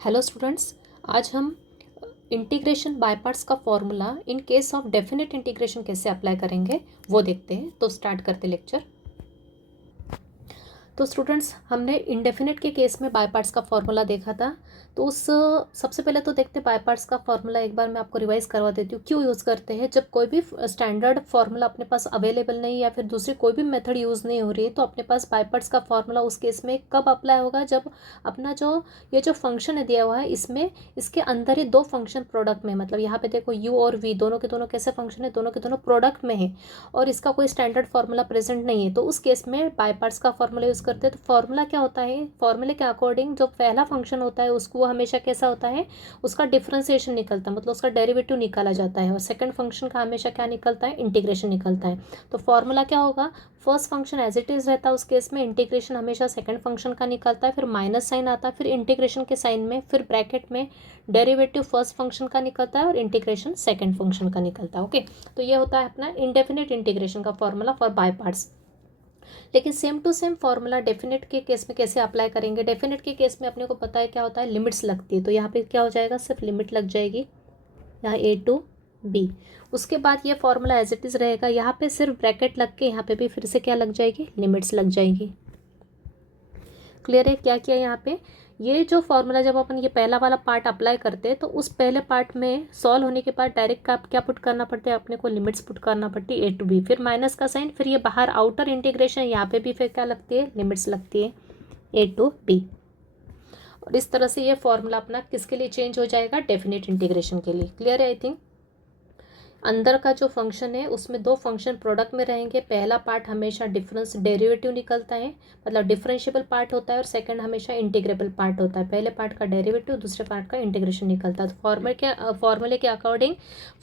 Hello students. आज हम integration by parts का formula in case of definite integration कैसे अप्लाई करेंगे वो देखते हैं। तो स्टार्ट करते लेक्चर। तो स्टूडेंट्स, हमने इंडेफिनिट के केस में बाय पार्ट्स का फॉर्मूला देखा था। तो उस सबसे पहले तो देखते बाय पार्ट्स का फॉर्मूला। एक बार मैं आपको रिवाइज करवा देती हूँ क्यों यूज़ करते हैं। जब कोई भी स्टैंडर्ड फॉर्मूला अपने पास अवेलेबल नहीं या फिर दूसरी कोई भी मेथड यूज़ नहीं हो रही है तो अपने पास बाय पार्ट्स का फॉर्मूला उस केस में कब अप्लाई होगा, जब अपना ये जो फंक्शन है दिया हुआ है इसमें इसके अंदर ही दो फंक्शन प्रोडक्ट में, मतलब यहाँ पे देखो u और v दोनों के दोनों कैसे फंक्शन है, दोनों के दोनों प्रोडक्ट में है और इसका कोई स्टैंडर्ड फार्मूला प्रेजेंट नहीं है। तो उस केस में बाय पार्ट्स का फार्मूला यूज़ करते हैं। तो फार्मूला क्या होता है, फार्मूले के अकॉर्डिंग जो पहला फंक्शन होता है उसको हमेशा कैसा होता है, उसका डिफरेंशिएशन निकलता है, मतलब उसका डेरिवेटिव निकाला जाता है। और सेकंड फंक्शन का हमेशा क्या निकलता है, इंटीग्रेशन निकलता है। तो फार्मूला क्या होगा, first function as it is रहता है, उस केस में इंटीग्रेशन हमेशा सेकंड फंक्शन का निकलता है, फिर माइनस साइन आता है, फिर इंटीग्रेशन के साइन में फिर ब्रैकेट में डेरिवेटिव फर्स्ट फंक्शन का निकलता है और इंटीग्रेशन सेकंड फंक्शन का निकलता है। ओके, तो ये होता है अपना इंडेफिनिट इंटीग्रेशन का फॉर्मूला फॉर बाय पार्ट्स। लेकिन same to same formula definite के केस में कैसे अप्लाई करेंगे। डेफिनेट के केस में अपने को पता है क्या होता है, लिमिट्स लगती है। तो यहाँ पे क्या हो जाएगा, सिर्फ लिमिट लग जाएगी यहाँ a to b। उसके बाद ये फॉर्मूला एज इट इज़ रहेगा, यहाँ पे सिर्फ ब्रैकेट लग के यहाँ पे भी फिर से क्या लग जाएगी, लिमिट्स लग जाएगी। क्लियर है क्या किया यहाँ पे। ये जो फॉर्मूला जब अपन ये पहला वाला पार्ट अप्लाई करते हैं तो उस पहले पार्ट में सॉल्व होने के बाद डायरेक्ट आप क्या पुट करना पड़ता है, अपने को लिमिट्स पुट करना पड़ती है a to b, फिर माइनस का साइन, फिर ये बाहर आउटर इंटीग्रेशन, यहाँ पे भी फिर क्या लगती है, लिमिट्स लगती है a to b। और इस तरह से ये फॉर्मूला अपना किसके लिए चेंज हो जाएगा, डेफिनेट इंटीग्रेशन के लिए। क्लियर है आई थिंक। अंदर का जो फंक्शन है उसमें दो फंक्शन प्रोडक्ट में रहेंगे। पहला पार्ट हमेशा डिफरेंस डेरिवेटिव निकलता है, मतलब डिफरेंशिएबल पार्ट होता है, और सेकंड हमेशा इंटीग्रेबल पार्ट होता है। पहले पार्ट का डेरिवेटिव, दूसरे पार्ट का इंटीग्रेशन निकलता है। तो फॉर्मूले के according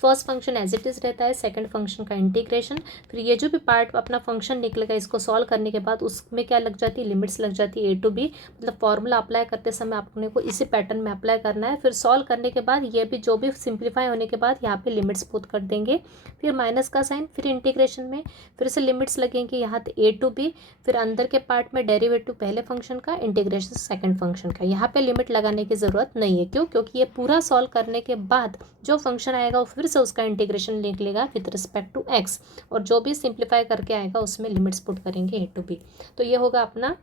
first function as it is रहता है, सेकंड फंक्शन का इंटीग्रेशन, फिर ये जो भी पार्ट अपना फंक्शन निकलेगा इसको सॉल्व करने के बाद उसमें क्या लग जाती है, लिमिट्स लग जाती है a to b। मतलब फॉर्मूला अप्लाई करते समय अपने को इसी पैटर्न में अप्लाई करना है। फिर सॉल्व करने के बाद ये भी जो भी सिंप्लीफाई होने के बाद यहाँ पे लिमिट्स पुट कर देंगे, फिर माइनस का साइन, फिर इंटीग्रेशन में फिर से लिमिट्स लगेंगे यहाँ a to b, फिर अंदर के पार्ट में डेरिवेटिव पहले फंक्शन का, इंटीग्रेशन सेकंड फंक्शन का। यहाँ पे लिमिट लगाने की ज़रूरत नहीं है, क्यों, क्योंकि ये पूरा सॉल्व करने के बाद जो फंक्शन आएगा वो फिर से उसका इंटीग्रेशन निकलेगा विद रिस्पेक्ट टू x, और जो भी सिंप्लीफाई करके आएगा उसमें लिमिट्स पुट करेंगे a to b। तो ये होगा अपना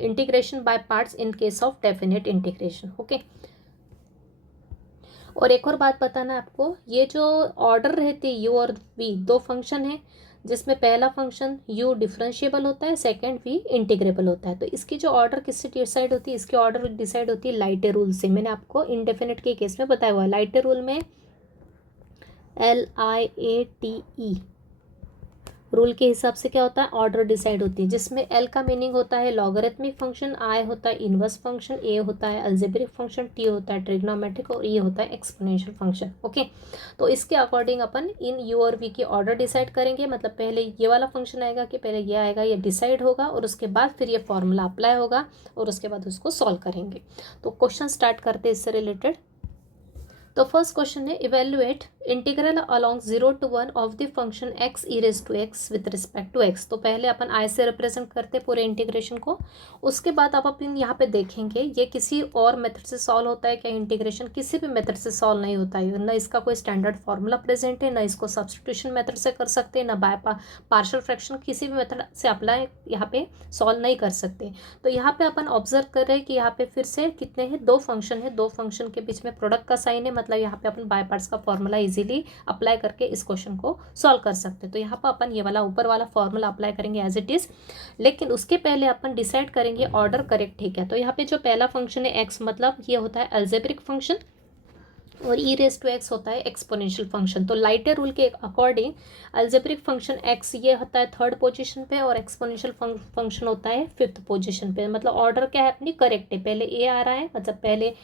integration by parts in case of definite integration. Okay, और एक और बात बताना आपको, ये जो ऑर्डर रहती है u और v, दो फंक्शन है जिसमें पहला फंक्शन u डिफरेंशिएबल होता है, सेकंड v इंटीग्रेबल होता है। तो इसकी जो ऑर्डर किससे डिसाइड होती है, इसकी ऑर्डर डिसाइड होती है लाइटे रूल से। मैंने आपको इनडेफिनिट के केस में बताया हुआ है। लाइटे रूल में LIATE रूल के हिसाब से क्या होता है, ऑर्डर डिसाइड होती है, जिसमें L का मीनिंग होता है लॉगरिथमिक फंक्शन, I होता है इनवर्स फंक्शन, A होता है अलजेब्रिक फंक्शन, T होता है ट्रिग्नोमेट्रिक और E होता है एक्सपोनेंशियल फंक्शन। ओके, तो इसके अकॉर्डिंग अपन इन U और V की ऑर्डर डिसाइड करेंगे। मतलब पहले ये वाला फंक्शन आएगा कि पहले ये आएगा, ये डिसाइड होगा, और उसके बाद फिर ये फॉर्मूला अप्लाई होगा और उसके बाद उसको सॉल्व करेंगे। तो क्वेश्चन स्टार्ट करते हैं इससे रिलेटेड। तो फर्स्ट क्वेश्चन है, evaluate integral along 0 to 1 of the function x e raise to x with respect to x। तो पहले अपन i से रिप्रेजेंट करते पूरे इंटीग्रेशन को। उसके बाद आप अपन यहाँ पे देखेंगे ये किसी और मेथड से सॉल्व होता है क्या, इंटीग्रेशन किसी भी मेथड से सॉल्व नहीं होता है, ना इसका कोई स्टैंडर्ड फॉर्मूला प्रेजेंट है, ना इसको सब्सटीट्यूशन मेथड से कर सकते हैं, ना बाय पार्शियल फ्रैक्शन, किसी भी मेथड से अप्लाई यहाँ पे सॉल्व नहीं कर सकते। तो यहाँ पे अपन ऑब्जर्व कर रहे हैं कि यहाँ पे फिर से कितने हैं, दो फंक्शन है, दो फंक्शन के बीच में प्रोडक्ट का साइन है, मतलब यहाँ पे अपन बाय पार्ट्स का फॉर्मूला इजीली अप्लाई करके इस क्वेश्चन को सॉल्व कर सकते हैं। तो यहाँ पर अपन ये वाला ऊपर वाला फॉर्मूला अप्लाई करेंगे एज इट इज, लेकिन उसके पहले अपन डिसाइड करेंगे ऑर्डर करेक्ट, ठीक है। तो यहाँ पे जो पहला फंक्शन है x, मतलब ये होता है अलजेब्रिक फंक्शन, और ई रेज टू एक्स होता है एक्सपोनेंशियल फंक्शन। तो लाइटर रूल के अकॉर्डिंग अलजेब्रिक फंक्शन x ये होता है थर्ड पोजीशन पे और एक्सपोनेंशियल फंक्शन होता है फिफ्थ पोजीशन पे। मतलब ऑर्डर क्या है अपनी, करेक्ट है, पहले a आ रहा है, मतलब पहले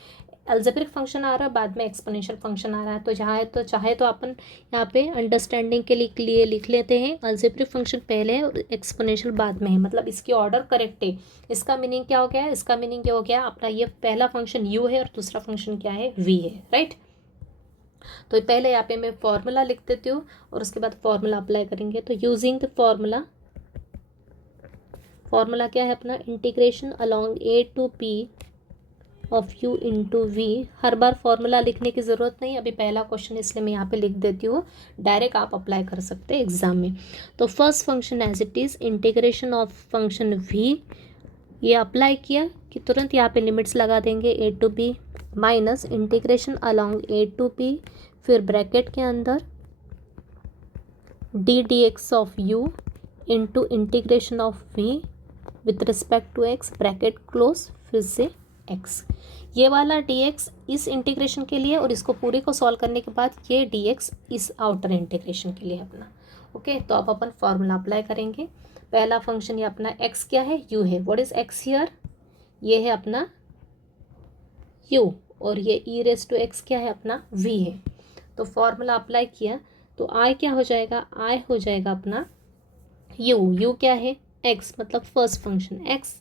अलजेब्रिक फंक्शन आ रहा है, बाद में एक्सपोनेंशियल फंक्शन आ रहा है। तो चाहे तो अपन यहाँ पे अंडरस्टैंडिंग के लिए लिख लेते हैं अलजेब्रिक फंक्शन पहले है और एक्सपोनेंशियल बाद में है, मतलब इसकी ऑर्डर करेक्ट है। इसका मीनिंग क्या हो गया, इसका मीनिंग ये हो गया अपना ये पहला फंक्शन u है और दूसरा फंक्शन क्या है, v है, राइट। तो पहले यहाँ पे मैं फॉर्मूला लिख देती हूँ और उसके बाद फॉर्मूला अप्लाई करेंगे। तो यूजिंग द फॉर्मूला क्या है अपना, integration along a to p of you into V. हर बार फॉर्मूला लिखने की ज़रूरत नहीं, अभी पहला क्वेश्चन इसलिए मैं यहाँ पे लिख देती हूँ, डायरेक्ट आप अप्लाई कर सकते हैं एग्जाम में। तो first function as it is integration of function v, ये अप्लाई किया कि तुरंत यहाँ पे लिमिट्स लगा देंगे a to b minus integration along A to b, फिर ब्रैकेट के अंदर d d x of you into integration of v with respect to x, bracket close, फिर से एक्स। ये वाला डी एक्स इस इंटीग्रेशन के लिए और इसको पूरे को सॉल्व करने के बाद ये डी एक्स इस आउटर इंटीग्रेशन के लिए अपना। ओके, तो अब अपन फॉर्मूला अप्लाई करेंगे। पहला फंक्शन ये अपना एक्स क्या है, यू है। व्हाट इज एक्स हियर, ये है अपना यू, और ये ई रेस टू एक्स क्या है अपना वी है। तो फॉर्मूला अप्लाई किया तो आई क्या हो जाएगा, आई हो जाएगा अपना यू, यू क्या है एक्स, मतलब first function X,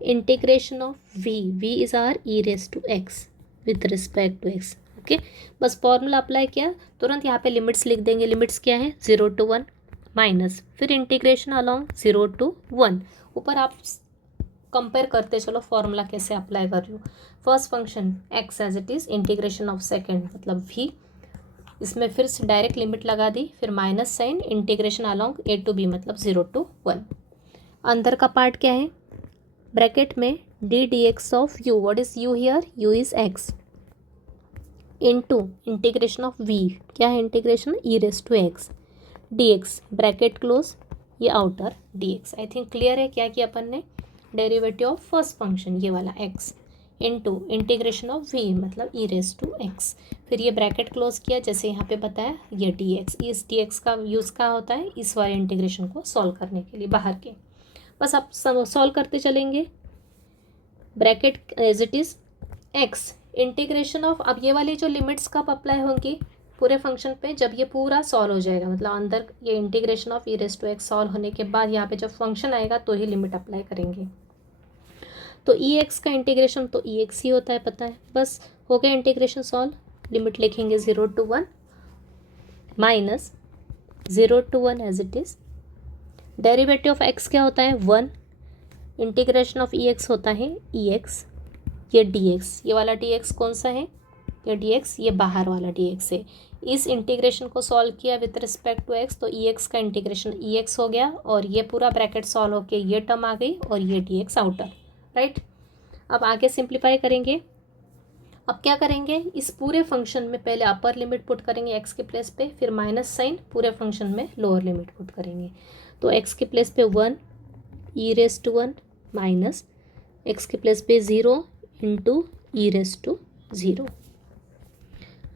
integration of V, V is are E raise to X with respect to X. Okay, बस फॉर्मूला अप्लाई किया, तुरंत यहाँ पे लिमिट्स लिख देंगे। लिमिट्स क्या है, 0 to 1 माइनस, फिर इंटीग्रेशन अलॉन्ग 0 to 1। ऊपर आप कंपेयर करते चलो फॉर्मूला कैसे अप्लाई कर रही हूँ। First function X as it is, integration of second मतलब वी, इसमें फिर से डायरेक्ट लिमिट लगा दी, फिर minus sign, integration along A to B मतलब 0 to 1। अंदर का पार्ट क्या है, ब्रैकेट में d d x of u, what is u here, u is x, into integration of v, क्या है integration, e raise to x, d x, bracket close, ये outer d x. I think clear है क्या कि अपन ने derivative of first function ये वाला X into integration of V मतलब ई रेस टू एक्स, फिर ये ब्रैकेट क्लोज किया जैसे यहाँ पे बताया, ये डी एक्स, इस डी एक्स का यूज़ क्या होता है इस वाले इंटीग्रेशन को सॉल्व करने के लिए बाहर के। बस आप सॉल्व करते चलेंगे, bracket as it is X, integration of, अब ये वाली जो लिमिट्स कब अप्लाई होंगी पूरे फंक्शन पे, जब ये पूरा सॉल्व हो जाएगा, मतलब अंदर ये integration of E raise to X solve होने के बाद यहाँ पे जब फंक्शन आएगा तो ही लिमिट अप्लाई करेंगे। तो ई एक्स का इंटीग्रेशन तो ई एक्स ही होता है, पता है। बस हो गया इंटीग्रेशन सॉल्व, लिमिट लिखेंगे 0 to 1 minus 0 to 1 as it is, derivative of X क्या होता है 1, इंटीग्रेशन ऑफ ई एक्स होता है ई एक्स, ये डी एक्स, ये वाला डी एक्स कौन सा है, ये डी एक्स, ये बाहर वाला डी एक्स है। इस इंटीग्रेशन को सॉल्व किया विथ रिस्पेक्ट टू एक्स, तो ई एक्स का इंटीग्रेशन ई एक्स हो गया, और ये पूरा ब्रैकेट सॉल्व होके ये टर्म आ गई, और ये डी एक्स आउटर, राइट। अब आगे सिंप्लीफाई करेंगे। अब क्या करेंगे, इस पूरे फंक्शन में पहले अपर लिमिट पुट करेंगे एक्स के प्लेस पे, फिर माइनस साइन, पूरे फंक्शन में लोअर लिमिट पुट करेंगे। तो एक्स के प्लेस पे 1 E raise to 1 minus X के प्लेस पे 0 into E raise to 0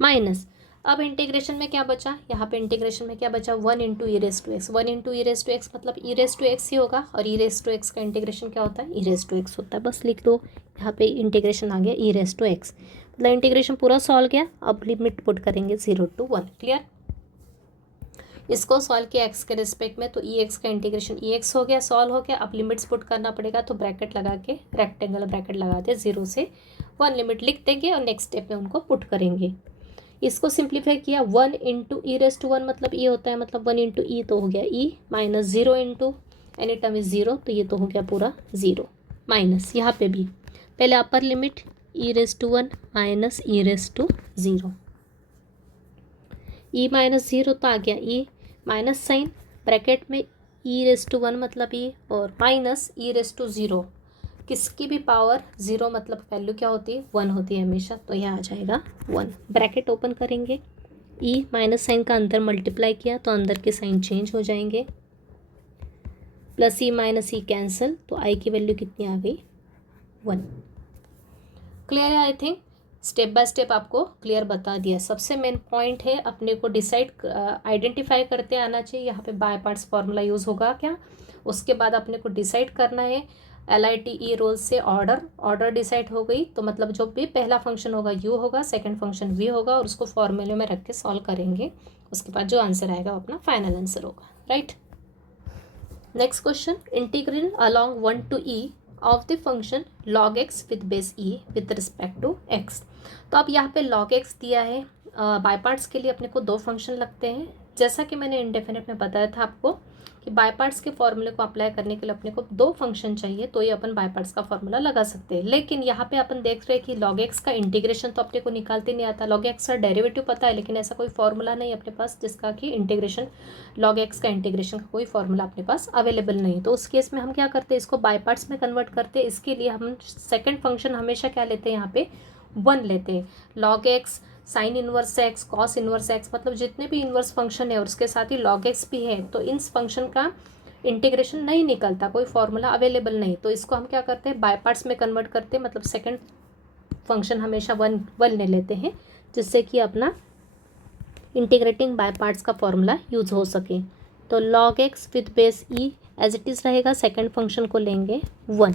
minus, अब इंटीग्रेशन में क्या बचा, यहाँ पे इंटीग्रेशन में क्या बचा 1 into E raise to x, 1 into E raise to x मतलब ई रेस टू एक्स ही होगा, और ई रेस टू एक्स का इंटीग्रेशन क्या होता है ई रेस टू एक्स होता है। बस लिख दो, यहाँ पे इंटीग्रेशन आ गया ई रेस टू एक्स, मतलब इंटीग्रेशन पूरा सॉल्व किया। अब लिमिट पुट करेंगे 0 to 1, क्लियर। इसको सॉल्व किया एक्स के रिस्पेक्ट में, तो ई एक्स का इंटीग्रेशन ई एक्स हो गया, सॉल्व हो गया। अब लिमिट्स पुट करना पड़ेगा, तो ब्रैकेट लगा के रेक्टेंगल ब्रैकेट लगा दे, 0 से 1 लिमिट लिख देंगे और नेक्स्ट स्टेप में उनको पुट करेंगे। इसको सिंप्लीफाई किया, 1 इंटू ई रेस टू 1 मतलब ई होता है, मतलब 1 इंटू ई तो हो गया e, minus 0 into any term is 0, तो ये तो हो गया पूरा 0 माइनस, यहाँ पे भी पहले upper limit e raise to 1 minus e raise to 0, e minus 0 तो आ गया ई, माइनस साइन, ब्रैकेट में ई रेस टू 1 मतलब ई, और माइनस ई रेस टू 0, किसकी भी पावर 0 मतलब वैल्यू क्या होती है 1 होती है हमेशा, तो यह आ जाएगा 1। ब्रैकेट ओपन करेंगे, ई माइनस साइन का अंदर मल्टीप्लाई किया तो अंदर के साइन चेंज हो जाएंगे, प्लस ई माइनस ई कैंसिल, तो आई की वैल्यू कितनी आ गई 1। क्लियर है, I think step by step आपको क्लियर बता दिया। सबसे मेन पॉइंट है अपने को डिसाइड आइडेंटिफाई करते आना चाहिए, यहाँ पे बाय पार्ट्स फॉर्मूला यूज़ होगा क्या, उसके बाद अपने को डिसाइड करना है LITE रोल से ऑर्डर डिसाइड हो गई, तो मतलब जो भी पहला फंक्शन होगा u होगा, सेकंड फंक्शन v होगा, और उसको फॉर्मूले में रख के सॉल्व करेंगे, उसके बाद जो आंसर आएगा वो अपना फाइनल आंसर होगा, right. Next question, integral along 1 to e of the function log x with base e with respect to x। तो अब यहाँ पे log x दिया है, बाय पार्ट्स के लिए अपने को 2 फंक्शन लगते हैं, जैसा कि मैंने इंडेफिनेट में बताया था आपको कि बाय पार्ट्स के फॉर्मूले को अप्लाई करने के लिए अपने को दो फंक्शन चाहिए, तो ये अपन बाय पार्ट्स का फॉर्मूला लगा सकते हैं। लेकिन यहाँ पे अपन देख रहे हैं कि log x का इंटीग्रेशन तो अपने को निकालते नहीं आता, log x का डेरिवेटिव पता है लेकिन ऐसा कोई फॉर्मूला नहीं अपने पास जिसका कि इंटीग्रेशन log x का इंटीग्रेशन का कोई फॉर्मूला अपने पास अवेलेबल नहीं। तो उस केस में हम क्या करते हैं, इसको बाय पार्ट्स में कन्वर्ट करते हैं। इसके लिए हम सेकेंड फंक्शन हमेशा क्या लेते हैं, यहाँ पे 1 लेते हैं। log x, sine inverse x, cos inverse x, मतलब जितने भी इनवर्स फंक्शन है और उसके साथ ही log x भी है, तो इन फंक्शन का इंटीग्रेशन नहीं निकलता, कोई फॉर्मूला अवेलेबल नहीं। तो इसको हम क्या करते हैं, बाय पार्ट्स में कन्वर्ट करते हैं, मतलब सेकंड फंक्शन हमेशा 1 ले लेते हैं जिससे कि अपना इंटीग्रेटिंग बाय पार्ट्स का फॉर्मूला यूज हो सके। तो log x with base e as it is रहेगा, सेकंड फंक्शन को लेंगे 1।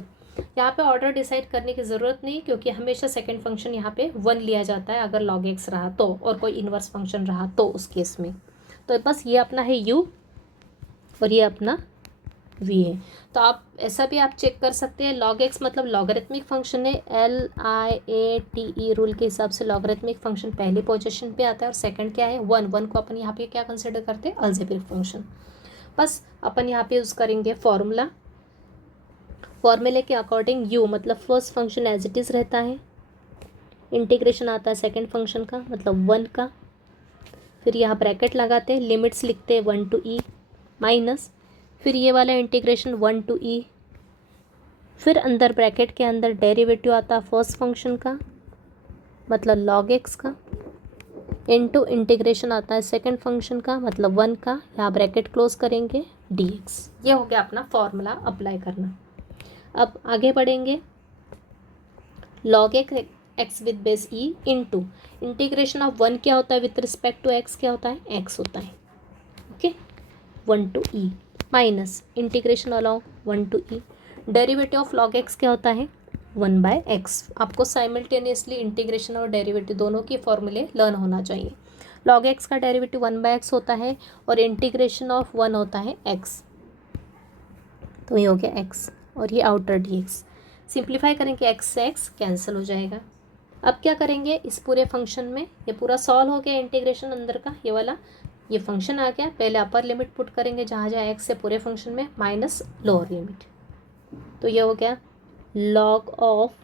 यहाँ पे ऑर्डर डिसाइड करने की ज़रूरत नहीं क्योंकि हमेशा सेकंड फंक्शन यहाँ पे 1 लिया जाता है अगर log x रहा तो, और कोई इन्वर्स फंक्शन रहा तो उस केस में। तो बस ये अपना है u और ये अपना v है। तो आप ऐसा भी आप चेक कर सकते हैं, log x मतलब लॉगरिथमिक फंक्शन है, LIATE रूल के हिसाब से लॉगरिथमिक फंक्शन पहली पोजीशन पे आता है और सेकंड क्या है 1 को अपन यहाँ पे क्या कंसिडर करते हैं, अलजेब्रिक फंक्शन। बस अपन यहाँ पे यूज़ करेंगे फॉर्मूले के अकॉर्डिंग u मतलब first function as it is रहता है, इंटीग्रेशन आता है सेकंड फंक्शन का मतलब 1 का, फिर यहाँ ब्रैकेट लगाते हैं, लिमिट्स लिखते हैं 1 to e माइनस, फिर ये वाला इंटीग्रेशन 1 to e, फिर अंदर ब्रैकेट के अंदर डेरिवेटिव आता है फर्स्ट फंक्शन का मतलब log x का, इनटू इंटीग्रेशन आता है सेकंड फंक्शन का मतलब 1 का, यहाँ ब्रैकेट क्लोज करेंगे dx। ये हो गया अपना फॉर्मूला अप्लाई करना। अब आगे बढ़ेंगे, log x with base e into integration of 1 क्या होता है विथ रिस्पेक्ट टू x क्या होता है, x होता है, okay 1 to e minus integration along 1 to e, derivative of log x क्या होता है 1/x। आपको साइमल्टेनियसली इंटीग्रेशन और डेरिवेटिव दोनों के फॉर्मूले लर्न होना चाहिए। log x का डेरिवेटिव 1/x होता है और इंटीग्रेशन ऑफ 1 होता है x, तो ये हो गया x और ये आउटर dx। सिंप्लीफाई करेंगे x से x कैंसिल हो जाएगा। अब क्या करेंगे, इस पूरे फंक्शन में ये पूरा सॉल्व हो गया इंटीग्रेशन अंदर का, ये वाला ये फंक्शन आ गया। पहले अपर लिमिट पुट करेंगे जहाँ जहाँ x से पूरे फंक्शन में माइनस लोअर लिमिट, तो ये हो गया log of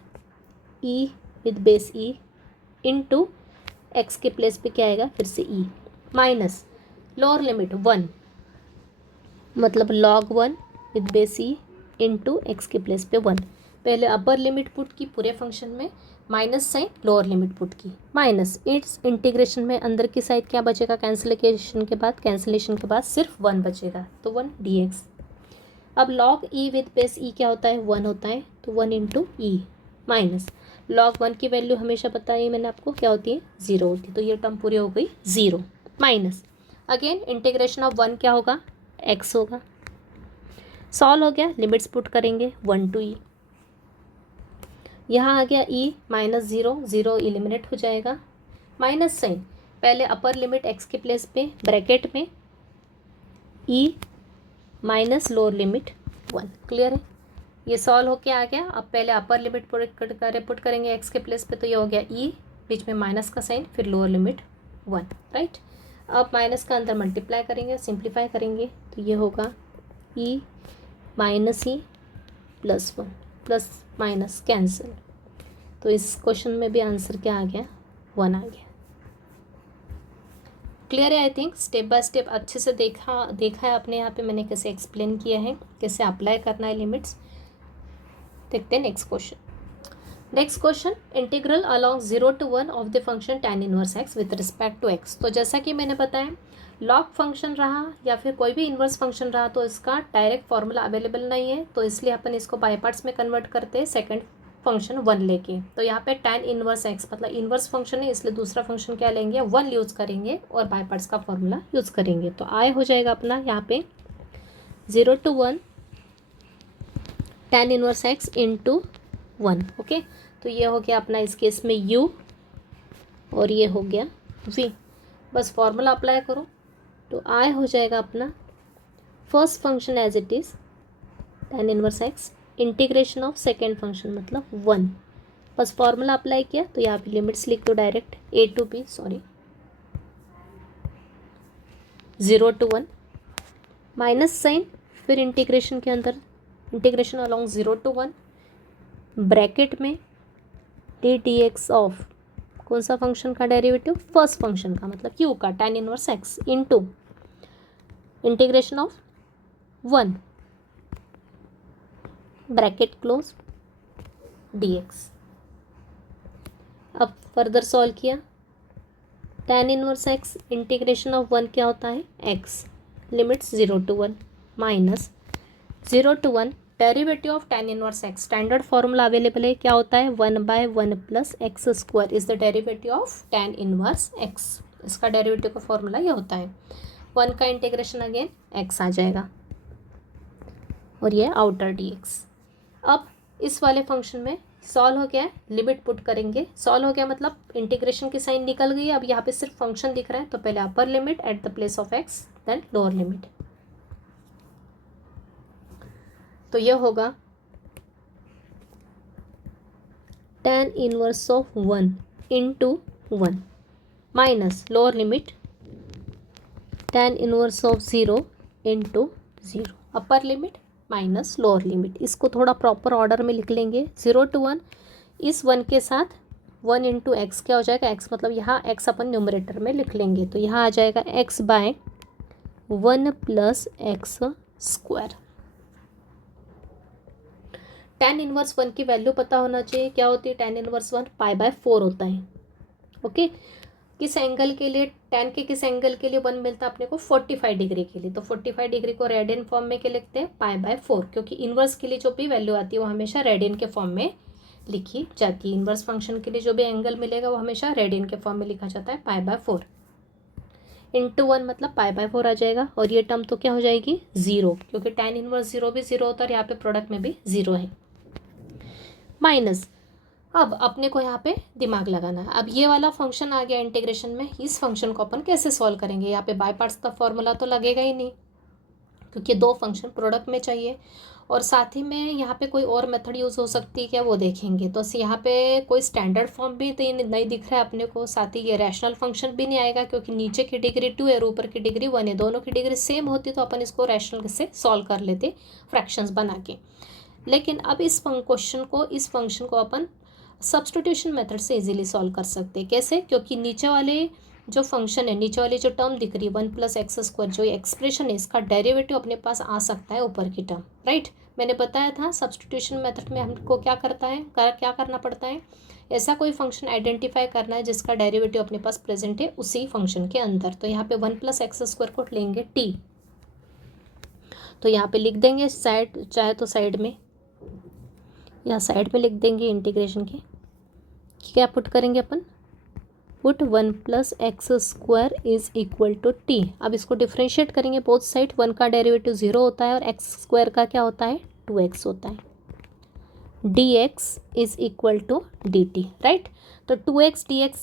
e with base e into x के प्लेस पे क्या आएगा फिर से e माइनस लोअर लिमिट 1 मतलब log 1 with base e into x के प्लेस पे 1। पहले अपर लिमिट पुट की पूरे फंक्शन में, minus sign lower limit put की, माइनस इट्स इंटीग्रेशन में अंदर की साइड क्या बचेगा, कैंसिलेशन के बाद सिर्फ 1 बचेगा, तो 1 dx। अब log e with base e क्या होता है 1 होता है, तो 1 इंटू ई माइनस log 1 की वैल्यू हमेशा बताई मैंने आपको क्या होती है 0 होती है, तो ये टर्म पूरी हो गई 0 माइनस अगेन इंटीग्रेशन ऑफ 1 क्या होगा x होगा। सॉल्व हो गया, लिमिट्स पुट करेंगे 1 to e, यहाँ आ गया e माइनस 0 एलिमिनेट हो जाएगा, माइनस साइन पहले अपर लिमिट x के प्लेस पे ब्रैकेट में e minus lower limit 1। Clear है, ये सॉल्व होके आ गया। अब पहले अपर लिमिट पुट करेंगे x के प्लेस पे, तो ये हो गया e बीच में माइनस का साइन फिर लोअर लिमिट 1, राइट। अब माइनस का अंदर मल्टीप्लाई करेंगे, सिंप्लीफाई करेंगे, तो ये होगा e minus E plus 1 plus minus cancel, तो इस क्वेश्चन में भी आंसर क्या आ गया 1 आ गया। क्लियर है, I think step by step अच्छे से देखा है आपने, यहाँ पे मैंने कैसे एक्सप्लेन किया है, कैसे अप्लाई करना है लिमिट्स। देखते हैं next question, integral along 0 to 1 of the function tan inverse x with respect to x। तो जैसा कि मैंने बताया लॉग फंक्शन रहा या फिर कोई भी इन्वर्स फंक्शन रहा तो इसका डायरेक्ट फार्मूला अवेलेबल नहीं है, तो इसलिए अपन इसको बाय पार्ट्स में कन्वर्ट करते हैं सेकंड फंक्शन 1 लेके। तो यहाँ पे tan इनवर्स x मतलब इन्वर्स फंक्शन है, इसलिए दूसरा फंक्शन क्या लेंगे 1 यूज़ करेंगे और बाय पार्ट्स का फॉर्मूला यूज़ करेंगे। तो आई हो जाएगा अपना यहाँ पे 0 to 1 tan inverse x into 1, okay. तो ये हो गया अपना इस केस में u और ये हो गया v। बस फॉर्मूला अप्लाई करो, तो आई हो जाएगा अपना first function as it is tan inverse x integration of second function मतलब 1। बस फॉर्मूला अप्लाई किया, तो यहाँ पे लिमिट्स लिख दो direct a to b 0 to 1 minus sign फिर इंटीग्रेशन के अंदर इंटीग्रेशन अलोंग 0 to 1 ब्रैकेट में डी डी एक्स ऑफ कौन सा फंक्शन का डेरिवेटिव, फर्स्ट फंक्शन का मतलब क्यू का tan inverse x into integration of 1 bracket close dx। अब फर्दर सॉल्व किया, tan inverse x integration of 1 क्या होता है x, limits 0 to 1 minus 0 to 1 derivative of tan inverse x, standard formula available है, क्या होता है 1/1 plus x square is the derivative of tan inverse x. इसका डेरिवेटिव का फॉर्मूला ये होता है, 1 का इंटीग्रेशन अगेन x आ जाएगा और ये आउटर dx। अब इस वाले फंक्शन में सॉल्व हो गया है, लिमिट पुट करेंगे, सॉल्व हो गया मतलब इंटीग्रेशन की साइन निकल गई है। अब यहाँ पे सिर्फ फंक्शन दिख रहा है, तो पहले upper limit at the place of x then lower limit. तो यह होगा tan inverse of 1 into 1 minus lower limit tan inverse of 0 into 0, upper limit minus lower limit. इसको थोड़ा प्रॉपर ऑर्डर में लिख लेंगे, 0 to 1 इस 1 के साथ 1 इंटू एक्स क्या हो जाएगा x, मतलब यहाँ x अपन न्यूमरेटर में लिख लेंगे, तो यहाँ आ जाएगा x/1 plus x square. tan inverse 1 की वैल्यू पता होना चाहिए, क्या होती है tan इनवर्स 1 π/4 होता है। ओके, किस एंगल के लिए, tan के किस एंगल के लिए 1 मिलता है अपने को, 45 डिग्री के लिए। तो 45 डिग्री को रेडियन फॉर्म में क्या लिखते हैं π/4, क्योंकि इनवर्स के लिए जो भी वैल्यू आती है वो हमेशा रेडियन के फॉर्म में लिखी जाती है। इनवर्स फंक्शन के लिए जो भी एंगल मिलेगा वो हमेशा रेडियन के फॉर्म में लिखा जाता है π/4 इंटू 1 मतलब π/4 आ जाएगा। और ये टर्म तो क्या हो जाएगी 0, क्योंकि tan इनवर्स 0 भी 0 होता है और यहाँ पे प्रोडक्ट में भी 0 है, माइनस। अब अपने को यहाँ पे दिमाग लगाना है, अब ये वाला फंक्शन आ गया इंटीग्रेशन में, इस फंक्शन को अपन कैसे सॉल्व करेंगे। यहाँ पे बाय पार्ट्स का फॉर्मूला तो लगेगा ही नहीं, क्योंकि दो फंक्शन प्रोडक्ट में चाहिए, और साथ ही में यहाँ पे कोई और मेथड यूज़ हो सकती है क्या वो देखेंगे। तो यहाँ पे कोई स्टैंडर्ड फॉर्म भी नहीं दिख रहा है अपने को, साथ ही ये रैशनल फंक्शन भी नहीं आएगा, क्योंकि नीचे की डिग्री 2 है और ऊपर की डिग्री 1 है, दोनों की डिग्री सेम होती तो अपन इसको रैशनल से सॉल्व कर लेते फ्रैक्शंस बना के। लेकिन अब इस क्वेश्चन को, इस फंक्शन को अपन सब्स्टिट्यूशन मेथड से इजीली सॉल्व कर सकते हैं। कैसे, क्योंकि नीचे वाले जो फंक्शन है, नीचे वाली जो टर्म दिख रही है 1 प्लस एक्स स्क्वायर, जो एक्सप्रेशन है इसका डेरिवेटिव अपने पास आ सकता है ऊपर की टर्म, राइट। मैंने बताया था सब्स्टिट्यूशन मेथड में हमको क्या क्या करना पड़ता है, ऐसा कोई फंक्शन आइडेंटिफाई करना है जिसका डेरिवेटिव अपने पास प्रेजेंट है उसी फंक्शन के अंदर। तो यहाँ पे 1 प्लस एक्स स्क्वायर को लेंगे t, तो यहाँ पे लिख देंगे साइड, चाहे तो साइड में या साइड में लिख देंगे इंटीग्रेशन के, क्या पुट करेंगे अपन, put 1 plus x square is equal to t. अब इसको डिफ्रेंशिएट करेंगे बोथ साइड, 1 का डेरिवेटिव 0 होता है और एक्स स्क्वायर का क्या होता है 2x होता है, dx is equal to dt, right. तो 2x dx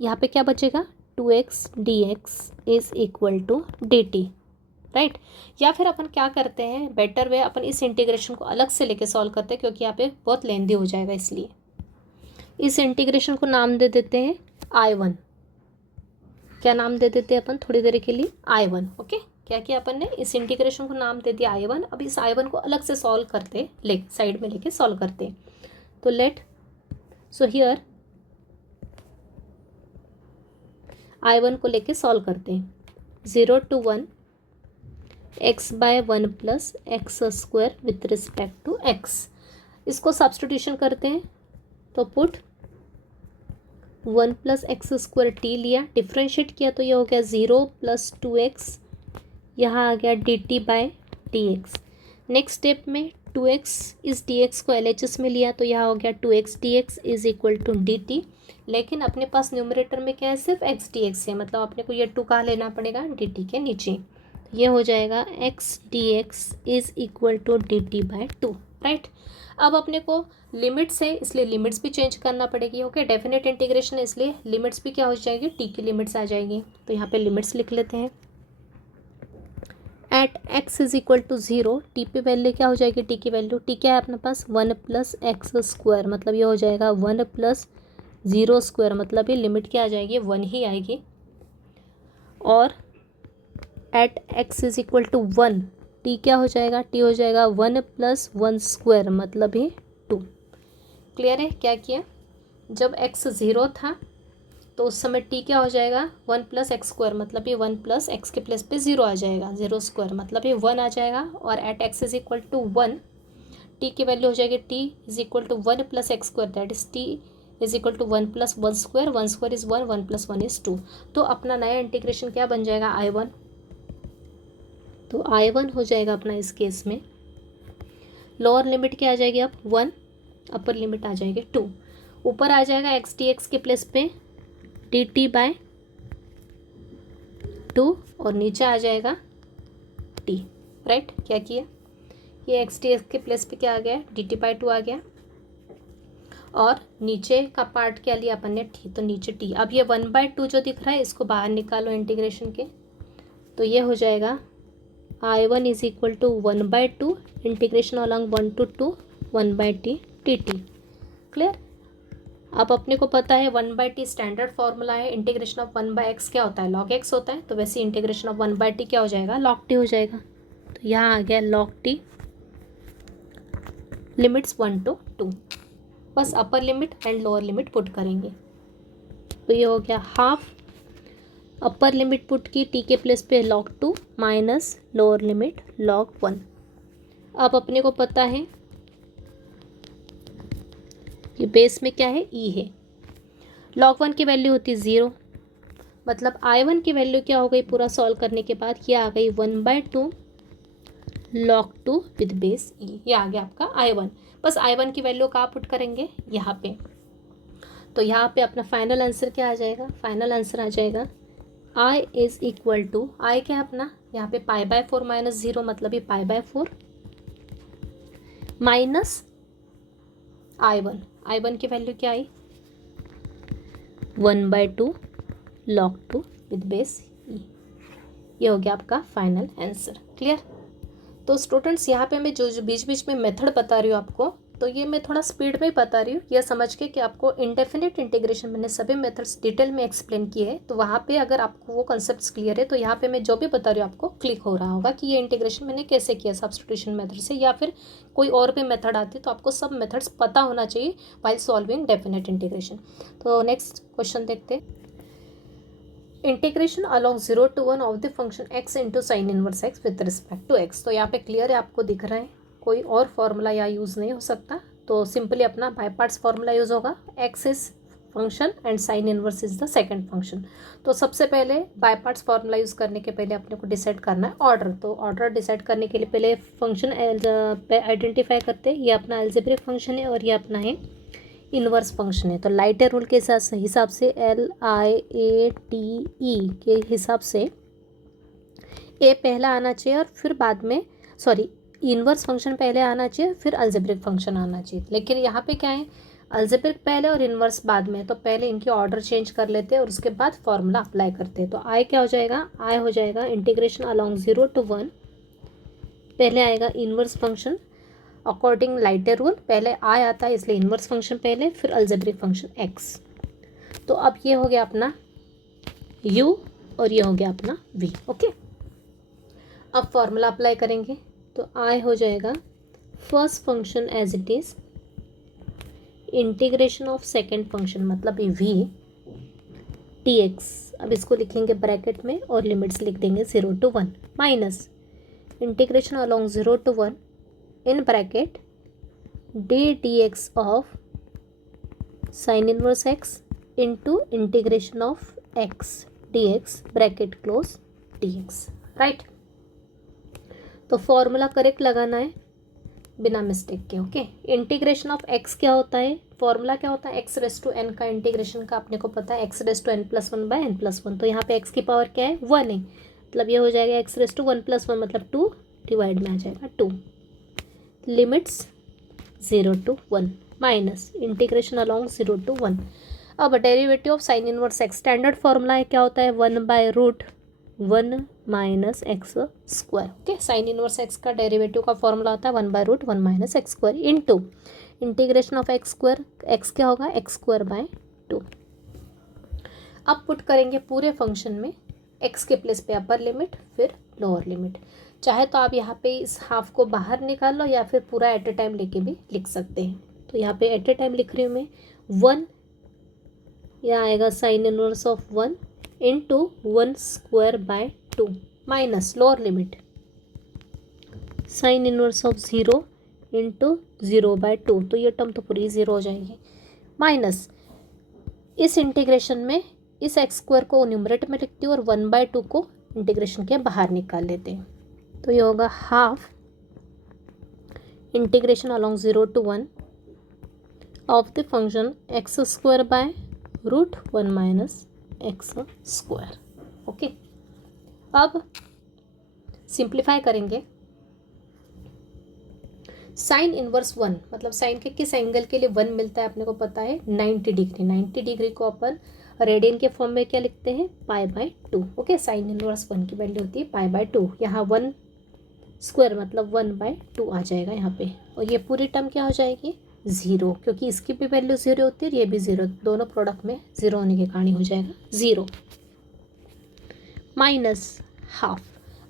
यहाँ पे क्या बचेगा, 2x dx is equal to dt, right. या फिर अपन क्या करते हैं, बेटर वे अपन इस इंटीग्रेशन को अलग से लेके सॉल्व करते हैं, क्योंकि यहाँ पे बहुत लेंदी हो जाएगा, इसलिए इस इंटीग्रेशन को नाम दे देते हैं I1। क्या नाम दे देते हैं अपन थोड़ी देर के लिए, I1। ओके, क्या किया अपन ने, इस इंटीग्रेशन को नाम दे दिया I1। अब इस I1 को अलग से सॉल्व करते, साइड में लेके सॉल्व करते। तो लेट, सो हियर I1 को लेके सॉल्व करते हैं, 0 to 1 x/1 plus x square with respect to x। इसको सब्स्टिट्यूशन करते हैं, तो put 1 plus x square t लिया, डिफ्रेंशिएट किया तो ये हो गया 0 प्लस 2x, यहाँ आ गया dt/dx। नेक्स्ट स्टेप में 2x इस dx को LHS में लिया, तो यहाँ हो गया 2x dx is equal to dt। लेकिन अपने पास न्यूमरेटर में क्या है, सिर्फ x dx है, मतलब अपने को ये 2 कहाँ लेना पड़ेगा, dt के नीचे। ये हो जाएगा x dx is equal to dt/2, right. अब अपने को लिमिट्स है, इसलिए लिमिट्स भी चेंज करना पड़ेगी। ओके, डेफिनेट इंटीग्रेशन है इसलिए लिमिट्स भी क्या हो जाएगी, t की लिमिट्स आ जाएगी। तो यहाँ पे लिमिट्स लिख लेते हैं, at x is equal to 0, t पे वैल्यू क्या हो जाएगी, टी की वैल्यू, टी क्या है अपने पास 1 प्लस एक्स स्क्वायर, मतलब ये हो जाएगा 1 प्लस 0 स्क्वायर, मतलब ये लिमिट क्या आ जाएगी 1 ही आएगी। और at x is equal to 1, t क्या हो जाएगा, टी हो जाएगा 1 + 1 स्क्वायर मतलब ही 2। क्लियर है क्या किया, जब x 0 था तो उस समय टी क्या हो जाएगा 1 + x स्क्वायर मतलब ये 1 + x के प्लेस पे 0 आ जाएगा, 0 स्क्वायर मतलब ये 1 आ जाएगा। और at x is equal to 1 t की वैल्यू हो जाएगी t is equal to 1 + x square that is t is equal to 1 + 1 square, 1 square is 1, 1 + 1 is 2। तो अपना नया इंटीग्रेशन क्या बन जाएगा I1, तो I1 हो जाएगा अपना इस केस में। लोअर लिमिट क्या आ जाएगी अब 1, अपर लिमिट आ जाएगी 2, ऊपर आ जाएगा x dx के प्लेस पे dt/2 और नीचे आ जाएगा t। राइट, क्या किया, ये x dx के प्लेस पे क्या आ गया dt/2 आ गया और नीचे का पार्ट क्या लिया अपन ने t, तो नीचे t। अब ये 1/2 जो दिख रहा है इसको बाहर निकालो इंटीग्रेशन के, तो ये हो जाएगा I1 is equal to 1/2 integration along 1 to 2 1/t dt। Clear. अब अपने को पता है 1/t स्टैंडर्ड फॉर्मूला है, इंटीग्रेशन ऑफ 1/x क्या होता है log x होता है, तो वैसे इंटीग्रेशन ऑफ 1/t क्या हो जाएगा log t हो जाएगा। तो यहाँ आ गया log t लिमिट्स 1 to 2, बस upper limit and lower limit put करेंगे। तो ये हो गया हाफ, अपर लिमिट पुट की t के प्लेस पे log 2 minus lower limit log 1। अब अपने को पता है कि बेस में क्या है e है, log 1 की वैल्यू होती है 0, मतलब I1 की वैल्यू क्या हो गई पूरा सॉल्व करने के बाद, ये आ गई 1/2 log 2 विद बेस e, ये आ गया आपका I1। बस I1 की वैल्यू कहाँ पुट करेंगे यहाँ पे, तो यहाँ पे अपना फाइनल आंसर क्या आ जाएगा, फाइनल आंसर आ जाएगा I is equal to, I क्या है अपना यहाँ पे π/4 माइनस 0 मतलब ये π/4 माइनस I1, I1 की वैल्यू क्या आई 1/2 log 2 विद बेस e। ये हो गया आपका फाइनल आंसर। क्लियर। तो स्टूडेंट्स यहाँ पे मैं जो बीच बीच में मेथड बता रही हूँ आपको, तो ये मैं थोड़ा स्पीड में ही बता रही हूँ, यह समझ के कि आपको इंडेफिनिट इंटीग्रेशन मैंने सभी मेथड्स डिटेल में एक्सप्लेन किए हैं, तो वहाँ पे अगर आपको वो कॉन्सेप्ट्स क्लियर है तो यहाँ पे मैं जो भी बता रही हूँ आपको क्लिक हो रहा होगा कि ये इंटीग्रेशन मैंने कैसे किया सब्स्टिट्यूशन मेथड से, या फिर कोई और भी मेथड आती है, तो आपको सब मेथड्स पता होना चाहिए वाइल सॉल्विंग डेफिनेट इंटीग्रेशन। तो नेक्स्ट क्वेश्चन देखते हैं, integration along 0 to 1 of the function x into sine inverse x with respect to x। तो यहाँ पे क्लियर है, आपको दिख रहा है, कोई और फॉर्मूला यहाँ यूज़ नहीं हो सकता, तो सिंपली अपना बाय पार्ट्स फॉर्मूला यूज़ होगा, x is function and sine inverse is the second function. तो सबसे पहले बाय पार्ट्स फॉर्मूला यूज़ करने के पहले अपने को डिसाइड करना है ऑर्डर, तो ऑर्डर डिसाइड करने के लिए पहले फंक्शन आइडेंटिफाई करते हैं, ये अपना एल्जेब्रिक फंक्शन है और ये अपना है इन्वर्स फंक्शन है। तो लाइटर रूल के हिसाब से LIATE के हिसाब से ए पहला आना चाहिए और फिर बाद में इन्वर्स फंक्शन पहले आना चाहिए फिर अलजेब्रिक फंक्शन आना चाहिए, लेकिन यहाँ पे क्या है अलजेब्रिक पहले और इन्वर्स बाद में, तो पहले इनकी ऑर्डर चेंज कर लेते हैं और उसके बाद फॉर्मूला अप्लाई करते हैं। तो आई क्या हो जाएगा, आई हो जाएगा इंटीग्रेशन अलॉन्ग 0 to 1, पहले आएगा inverse function according lighter rule, पहले आई आता है इसलिए इन्वर्स फंक्शन पहले फिर अलजेब्रिक फंक्शन x। तो अब ये हो गया अपना u और ये हो गया अपना v। ओके, अब फॉर्मूला अप्लाई करेंगे, तो आई हो जाएगा first function as it is integration of second function मतलब v dx, अब इसको लिखेंगे ब्रैकेट में और लिमिट्स लिख देंगे 0 to 1 minus integration along 0 to 1 in bracket d dx of sin inverse x into integration of x dx bracket close dx। Right, तो formula correct लगाना है बिना मिस्टेक के। ओके, इंटीग्रेशन ऑफ x क्या होता है, फॉर्मूला क्या होता है x रेस टू n का इंटीग्रेशन का अपने को पता है x रेस टू n+1/n+1, तो यहाँ पे x की पावर क्या है 1 है, मतलब ये हो जाएगा x रेस टू 1+1 मतलब 2 डिवाइड में आ जाएगा 2, limits 0 to 1 minus integration along 0 to 1। अब derivative of sine inverse x standard formula है क्या होता है 1/√1 minus x square. Okay, sign inverse x का डेरिवेटिव का फॉर्मूला होता है 1/√1 minus x square into integration of x square, x क्या होगा x²/2। अब पुट करेंगे पूरे फंक्शन में x के प्लेस पे अपर लिमिट फिर लोअर लिमिट, चाहे तो आप यहाँ पे इस हाफ को बाहर निकाल लो या फिर पूरा एट ए टाइम लेके भी लिख सकते हैं। तो यहाँ पे एट ए टाइम लिख रही हूँ मैं। 1, यह आएगा sign inverse of 1 into 1² minus lower limit sign inverse of 0 into 0/2, तो ये टर्म तो पूरी 0 हो जाएगी, माइनस इस इंटीग्रेशन में इस x² को न्यूमरेटर में लिखती हूँ और 1/2 को इंटीग्रेशन के बाहर निकाल लेते हैं। तो ये होगा half integration along 0 to 1 of the function x²/√1 - x²। Okay, अब सिंप्लीफाई करेंगे। साइन इनवर्स 1 मतलब साइन के किस एंगल के लिए 1 मिलता है अपने को पता है, 90 डिग्री। 90 डिग्री को अपन रेडियन के फॉर्म में क्या लिखते हैं, π/2। ओके, साइन इनवर्स 1 की वैल्यू होती है π/2। यहाँ 1² मतलब 1/2 आ जाएगा यहाँ पे, और ये पूरी टर्म क्या हो जाएगी, 0, क्योंकि इसकी भी वैल्यू 0 होती है और ये भी 0, दोनों प्रोडक्ट में 0 होने के कारण हो जाएगा 0 माइनस हाफ।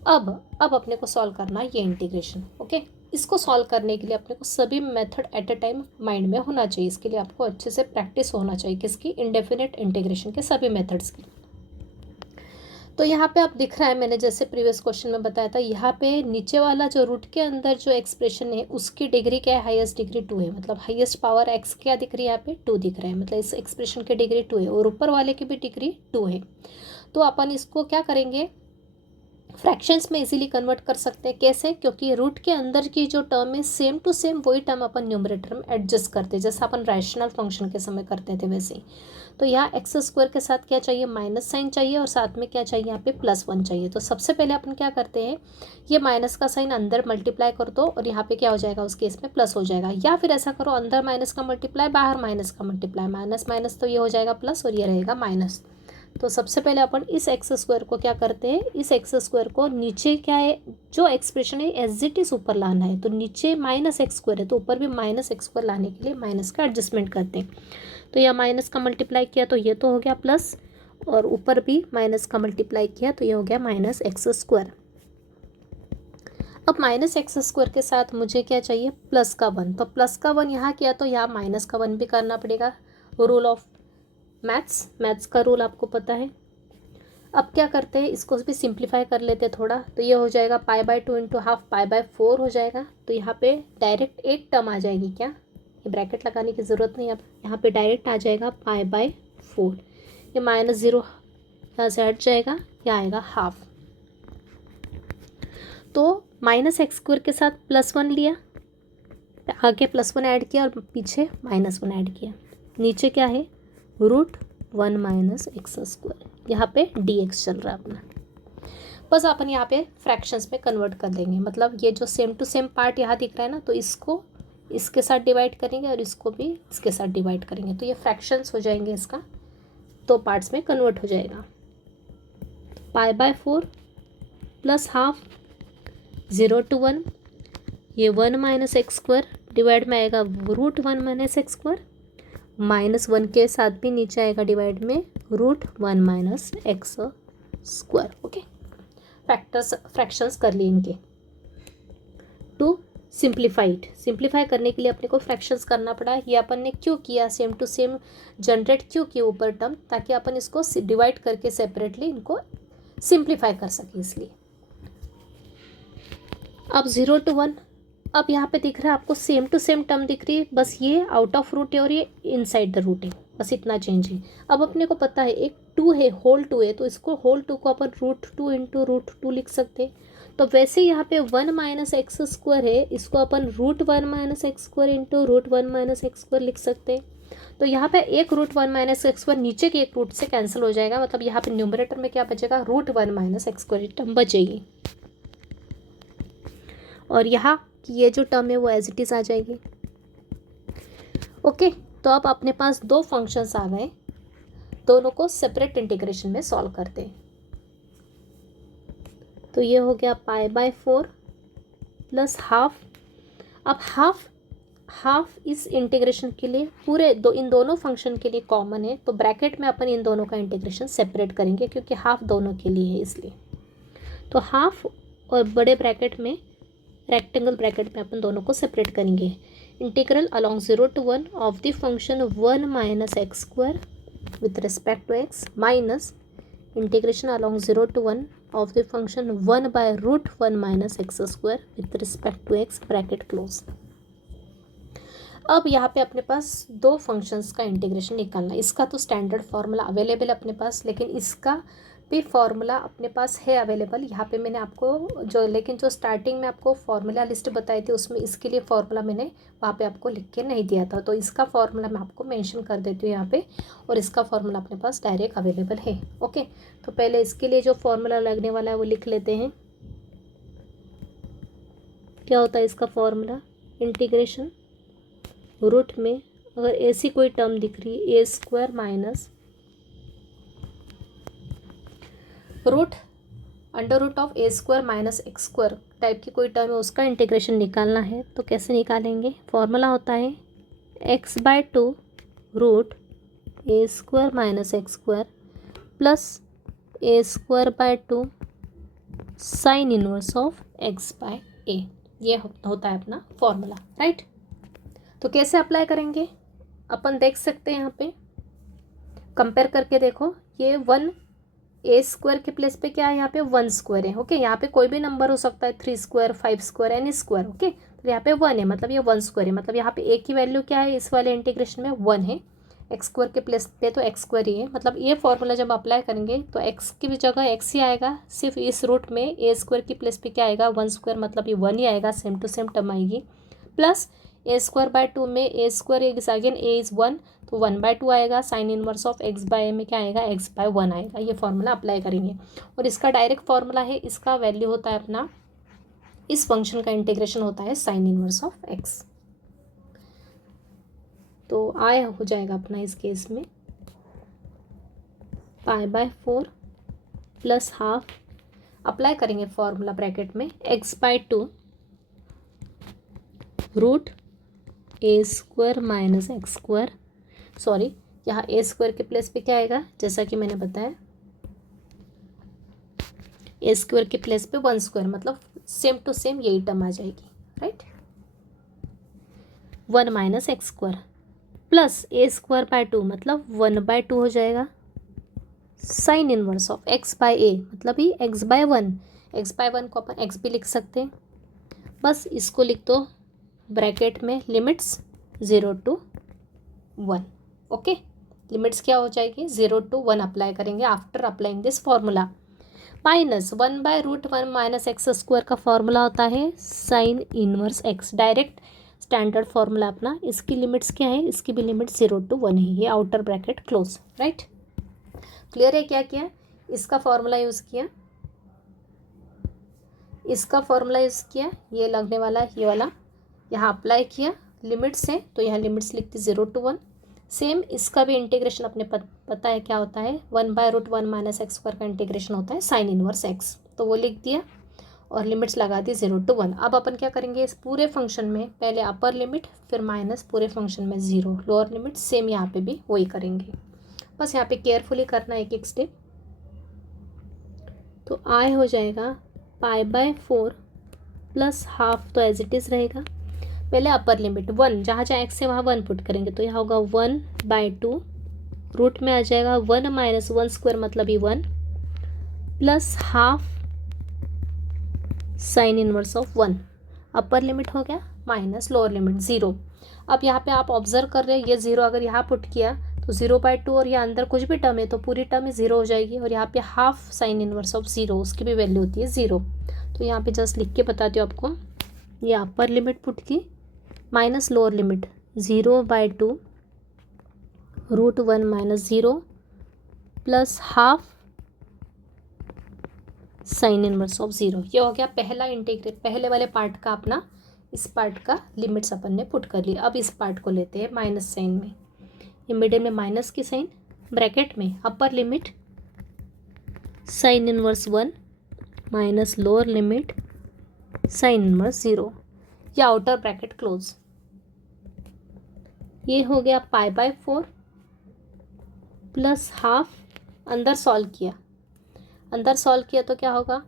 अब अपने को सॉल्व करना है ये इंटीग्रेशन। ओके, इसको सॉल्व करने के लिए अपने को सभी method at a time mind में होना चाहिए। इसके लिए आपको अच्छे से प्रैक्टिस होना चाहिए, किसकी, इंडेफिनिट इंटीग्रेशन के सभी मेथड्स की। तो यहाँ पे आप दिख रहा है, मैंने जैसे प्रीवियस क्वेश्चन में बताया था, यहाँ पे नीचे वाला जो रूट के अंदर जो एक्सप्रेशन है उसकी डिग्री क्या है, हाईएस्ट डिग्री 2 है, मतलब हाईएस्ट पावर x क्या दिख रही है यहाँ पे, 2 दिख रहा है, मतलब इस एक्सप्रेशन की डिग्री 2 है और ऊपर वाले की भी डिग्री 2 है। तो अपन इसको क्या करेंगे, फ्रैक्शंस में इजीली कन्वर्ट कर सकते हैं। कैसे, क्योंकि रूट के अंदर की जो टर्म है सेम टू सेम वही टर्म अपन न्यूमरेटर में एडजस्ट करते हैं, जैसे अपन रैशनल फंक्शन के समय करते थे वैसे ही। तो यहाँ x² के साथ क्या चाहिए, माइनस साइन चाहिए, और साथ में क्या चाहिए यहाँ पे +1 चाहिए। तो सबसे पहले अपन क्या करते हैं, ये माइनस का साइन अंदर मल्टीप्लाई कर दो और यहाँ पे क्या हो जाएगा, उस केस में प्लस हो जाएगा। या फिर ऐसा करो, अंदर माइनस का मल्टीप्लाई, बाहर माइनस का मल्टीप्लाई, माइनस माइनस तो ये हो जाएगा प्लस और ये रहेगा माइनस। तो सबसे पहले अपन इस x² को क्या करते हैं, इस x² को नीचे क्या है, जो एक्सप्रेशन है एज इट इज ऊपर लाना है। तो नीचे -x² है तो ऊपर भी -x² लाने के लिए माइनस का एडजस्टमेंट करते हैं। तो यह माइनस का मल्टीप्लाई किया तो ये तो हो गया प्लस, और ऊपर भी माइनस का मल्टीप्लाई किया तो ये हो गया -x²। अब -x² के साथ मुझे क्या चाहिए, प्लस का 1। तो प्लस का 1 यहाँ किया तो यहाँ माइनस का 1 भी करना पड़ेगा। रूल ऑफ मैथ्स का रूल आपको पता है। अब क्या करते हैं, इसको भी सिंप्लीफाई कर लेते हैं थोड़ा। तो ये हो जाएगा π/2 इंटू हाफ π/4 हो जाएगा। तो यहाँ पे डायरेक्ट एक टर्म आ जाएगी, क्या, ये ब्रैकेट लगाने की ज़रूरत नहीं। अब यहाँ पे डायरेक्ट आ जाएगा π/4, ये -0 यहाँ से हट जाएगा, यहाँ आएगा हाफ। तो -x² के साथ +1 लिया, आगे +1 ऐड किया और पीछे -1 ऐड किया। नीचे क्या है, √1 - x², यहाँ पे dx चल रहा है अपना। बस अपन यहाँ पे फ्रैक्शंस में कन्वर्ट कर देंगे, मतलब ये जो सेम टू सेम पार्ट यहाँ दिख रहा है ना, तो इसको इसके साथ डिवाइड करेंगे और इसको भी इसके साथ डिवाइड करेंगे, तो ये फ्रैक्शंस हो जाएंगे, इसका 2 पार्ट्स में कन्वर्ट हो जाएगा। π/4 प्लस हाफ 0 to 1, ये 1 - x² डिवाइड में आएगा √1 - x², -1 के साथ भी नीचे आएगा डिवाइड में √1 - x²। ओके, फ्रैक्शंस कर लिए इनके। टू सिंप्लीफाई करने के लिए अपने को फ्रैक्शंस करना पड़ा। ये अपन ने क्यों किया, सेम टू सेम जनरेट क्यों किया ऊपर टर्म, ताकि अपन इसको डिवाइड करके सेपरेटली इनको सिंप्लीफाई कर सके, इसलिए। अब 0 to 1, अब यहाँ पे दिख रहा है आपको सेम टू सेम टर्म दिख रही है, बस ये आउट ऑफ रूट है और ये इनसाइड द रूट है, बस इतना चेंज है। अब अपने को पता है एक 2 है, होल 2 है, तो इसको होल 2 को अपन √2 इंटू √2 लिख सकते हैं। तो वैसे यहाँ पे 1 - x² है, इसको अपन √1 - x² इंटू √1 - x² लिख सकते हैं। तो यहाँ पे एक √1 - x² नीचे के एक रूट से कैंसिल हो जाएगा, मतलब यहाँ पे न्यूमरेटर में क्या बचेगा, √1 - x² टर्म बचेगी, और यहाँ कि ये जो टर्म है वो एज इट इज़ आ जाएगी। ओके, तो अब अपने पास 2 फंक्शंस आ गए, दोनों को सेपरेट इंटीग्रेशन में सॉल्व करते हैं। तो ये हो गया π/4 प्लस हाफ। अब हाफ इस इंटीग्रेशन के लिए पूरे इन दोनों फंक्शन के लिए कॉमन है, तो ब्रैकेट में अपन इन दोनों का इंटीग्रेशन सेपरेट करेंगे, क्योंकि हाफ दोनों के लिए है इसलिए। तो हाफ और बड़े ब्रैकेट में, रेक्टेंगल ब्रैकेट में अपन दोनों को सेपरेट करेंगे। Integral along 0 to 1 of the function 1 minus x square with respect to x minus integration along 0 to 1 of the function 1 by root 1 minus x square with respect to x, bracket close. अब यहाँ पे अपने पास दो functions का integration निकालना है। इसका तो स्टैंडर्ड फार्मूला अवेलेबल अपने पास, लेकिन इसका भी फार्मूला अपने पास है अवेलेबल। यहाँ पे मैंने आपको जो स्टार्टिंग में आपको फार्मूला लिस्ट बताई थी, उसमें इसके लिए फार्मूला मैंने वहाँ पे आपको लिख के नहीं दिया था, तो इसका फार्मूला मैं आपको मेंशन कर देती हूँ यहाँ पे, और इसका फार्मूला अपने पास डायरेक्ट अवेलेबल है। ओके, तो पहले इसके लिए जो फार्मूला लगने वाला है वो लिख लेते हैं। क्या होता है इसका फार्मूला? इंटीग्रेशन रूट में अगर ऐसी कोई टर्म दिख रही है, a square minus root under root of a square minus x square type की कोई टर्म है, उसका इंटीग्रेशन निकालना है। तो कैसे निकालेंगे? फॉर्मूला होता है x/2 root a square minus x square plus a square by 2 sine inverse of x/a। ये होता है अपना फॉर्मूला, राइट। तो कैसे अप्लाई करेंगे अपन देख सकते हैं, यहाँ पे कंपेयर करके देखो। ये 1 ए स्क्वायर के प्लेस पे क्या है? यहाँ पे 1 स्क्वायर है। ओके, यहाँ पे कोई भी नंबर हो सकता है, 3 square, 5 square, N E square. Okay, तो यहाँ पे 1 है, मतलब ये 1 स्क्वायर है, मतलब यहाँ पे ए की वैल्यू क्या है इस वाले इंटीग्रेशन में? 1 है। एक्स स्क्वायर के प्लेस पे तो एक्स स्क्वायर ही है, मतलब ये फॉर्मूला जब अप्लाई करेंगे तो एक्स की भी जगह एक्स ही आएगा। सिर्फ इस रूट में ए स्क्वायर की प्लेस पे क्या आएगा? 1 स्क्वायर, मतलब ये 1 ही आएगा, सेम टू सेम टर्म आएगी। प्लस ए स्क्वायर बाय 2 में a square is again a is 1, तो 1/2 आएगा। साइन इनवर्स ऑफ x/a में क्या आएगा? x/1 आएगा। ये फॉर्मूला अप्लाई करेंगे, और इसका डायरेक्ट फॉर्मूला है, इसका वैल्यू होता है अपना, इस फंक्शन का इंटीग्रेशन होता है साइन इनवर्स ऑफ x। तो आय हो जाएगा अपना इस केस में π/4 प्लस हाफ, अप्लाई करेंगे फॉर्मूला ब्रैकेट में x/2 root a square minus x square, sorry यहाँ ए स्क्वायर के प्लेस पे क्या आएगा? जैसा कि मैंने बताया, ए स्क्वायर के प्लेस पे 1 स्क्वायर, मतलब सेम टू सेम यही टर्म आ जाएगी, right. 1 minus x square plus a square by 2, मतलब 1/2 हो जाएगा। साइन इनवर्स ऑफ x/a, मतलब ही x/1, x/1 को अपन x भी लिख सकते हैं। बस इसको लिख दो ब्रैकेट में लिमिट्स 0 to 1। ओके, लिमिट्स क्या हो जाएगी? 0 to 1 अप्लाई करेंगे after applying this formula. Minus 1/√1 minus x square का फॉर्मूला होता है sine inverse x, direct standard formula अपना। इसकी लिमिट्स क्या है? इसकी भी लिमिट 0 to 1 है। ये outer bracket close, right. Clear है? क्या किया? इसका फॉर्मूला यूज़ किया, इसका फॉर्मूला यूज़ किया, ये लगने वाला ये वाला यहाँ अप्लाई किया। लिमिट्स है तो यहाँ लिमिट्स लिखती 0 to 1। सेम इसका भी इंटीग्रेशन अपने पता है क्या होता है? 1/√1 माइनस एक्स स्क्वायर का इंटीग्रेशन होता है साइन इनवर्स एक्स, तो वो लिख दिया और लिमिट्स लगा दी 0 to 1। अब अपन क्या करेंगे? इस पूरे फंक्शन में पहले अपर लिमिट, फिर माइनस, पूरे फंक्शन में 0, लोअर लिमिट सेम यहाँ पे भी वही करेंगे। बस यहाँ पे केयरफुली करना एक एक स्टेप। तो आय हो जाएगा π/4 प्लस हाफ, तो एज इट इज़ रहेगा। पहले अपर लिमिट 1, जहाँ जहाँ एक्स है वहाँ 1 पुट करेंगे, तो यहाँ होगा 1/2, रूट में आ जाएगा 1 माइनस 1 स्क्वायर, मतलब ही 1, plus half sine inverse of 1। Upper limit हो गया माइनस लोअर लिमिट 0। अब यहाँ पे आप ऑब्जर्व कर रहे हैं, ये 0 अगर यहाँ पुट किया तो 0/2, और यहाँ अंदर कुछ भी टर्म है तो पूरी टर्म 0 हो जाएगी, और यहाँ पे हाफ साइन इनवर्स ऑफ 0, उसकी भी वैल्यू होती है 0। तो यहाँ पे जस्ट लिख के बताती हूँ आपको, ये अपर लिमिट पुट की minus lower limit 0/2 √1 minus 0 plus half sine inverse of 0। ये हो गया पहला इंटीग्रेट, पहले वाले पार्ट का अपना, इस पार्ट का लिमिट्स अपन ने पुट कर लिया। अब इस पार्ट को लेते हैं माइनस साइन में, ये मिडिल में माइनस की साइन, ब्रैकेट में upper limit sine inverse 1 minus lower limit sine inverse 0, या आउटर ब्रैकेट क्लोज। ये हो गया π/4 प्लस हाफ, अंदर सॉल्व किया, अंदर सॉल्व किया तो क्या होगा?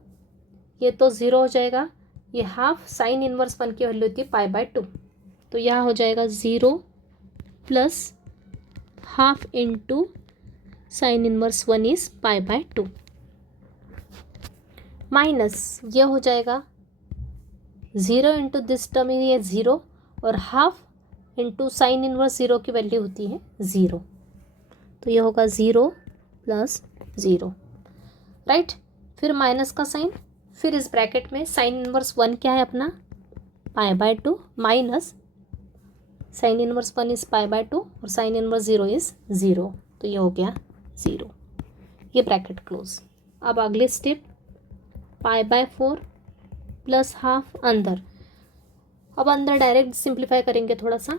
ये तो ज़ीरो हो जाएगा, ये हाफ साइन इनवर्स वन की वैल्यू होती है पाई बाय टू, तो यहाँ हो जाएगा zero plus half into sine inverse one is pi by two, minus ये हो जाएगा ज़ीरो इंटू दिस टर्म ये ज़ीरो और half into sine inverse zero की वैल्यू होती है ज़ीरो, तो ये होगा ज़ीरो प्लस ज़ीरो, राइट। फिर माइनस का साइन, फिर इस ब्रैकेट में साइन इनवर्स वन क्या है अपना pi by two minus sine inverse one is pi by two और sine inverse zero is zero, तो ये हो गया ज़ीरो, ये ब्रैकेट क्लोज। अब अगले step pi by four plus half अंदर, अब अंदर डायरेक्ट सिंप्लीफाई करेंगे थोड़ा सा,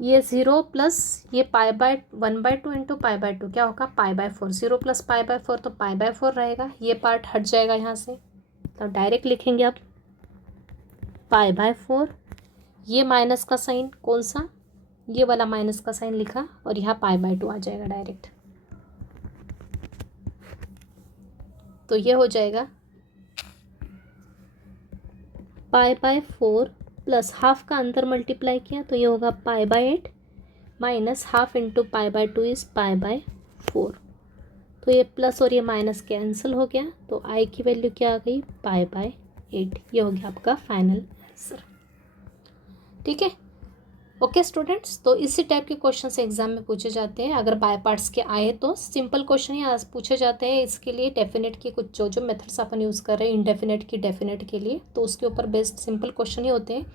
ये ज़ीरो प्लस ये pi by one by two into pi by to क्या होगा pi by four, zero plus pi by four तो पाई बाय फोर रहेगा, ये पार्ट हट जाएगा यहाँ से, तो डायरेक्ट लिखेंगे अब पाई बाय फोर, ये माइनस का साइन कौन सा ये वाला माइनस का साइन लिखा और यहाँ पाई बाय टू आ जाएगा डायरेक्ट, तो ये हो जाएगा pi by four plus half का अंदर मल्टीप्लाई किया तो ये होगा pi by eight minus half into pi by two is pi by four, तो ये प्लस और ये माइनस कैंसिल हो गया, तो आई की वैल्यू क्या आ गई पाई बाय एट, ये हो गया आपका फाइनल आंसर। ठीक है, ओके स्टूडेंट्स, तो इसी टाइप के क्वेश्चन एग्जाम में पूछे जाते हैं, अगर बाय पार्ट्स के आए तो सिंपल क्वेश्चन ही आज पूछे जाते हैं। इसके लिए डेफिनेट की कुछ जो मेथड्स अपन यूज़ कर रहे हैं इंडेफिनेट की डेफिनेट के लिए, तो उसके ऊपर बेस्ड सिंपल क्वेश्चन ही होते हैं,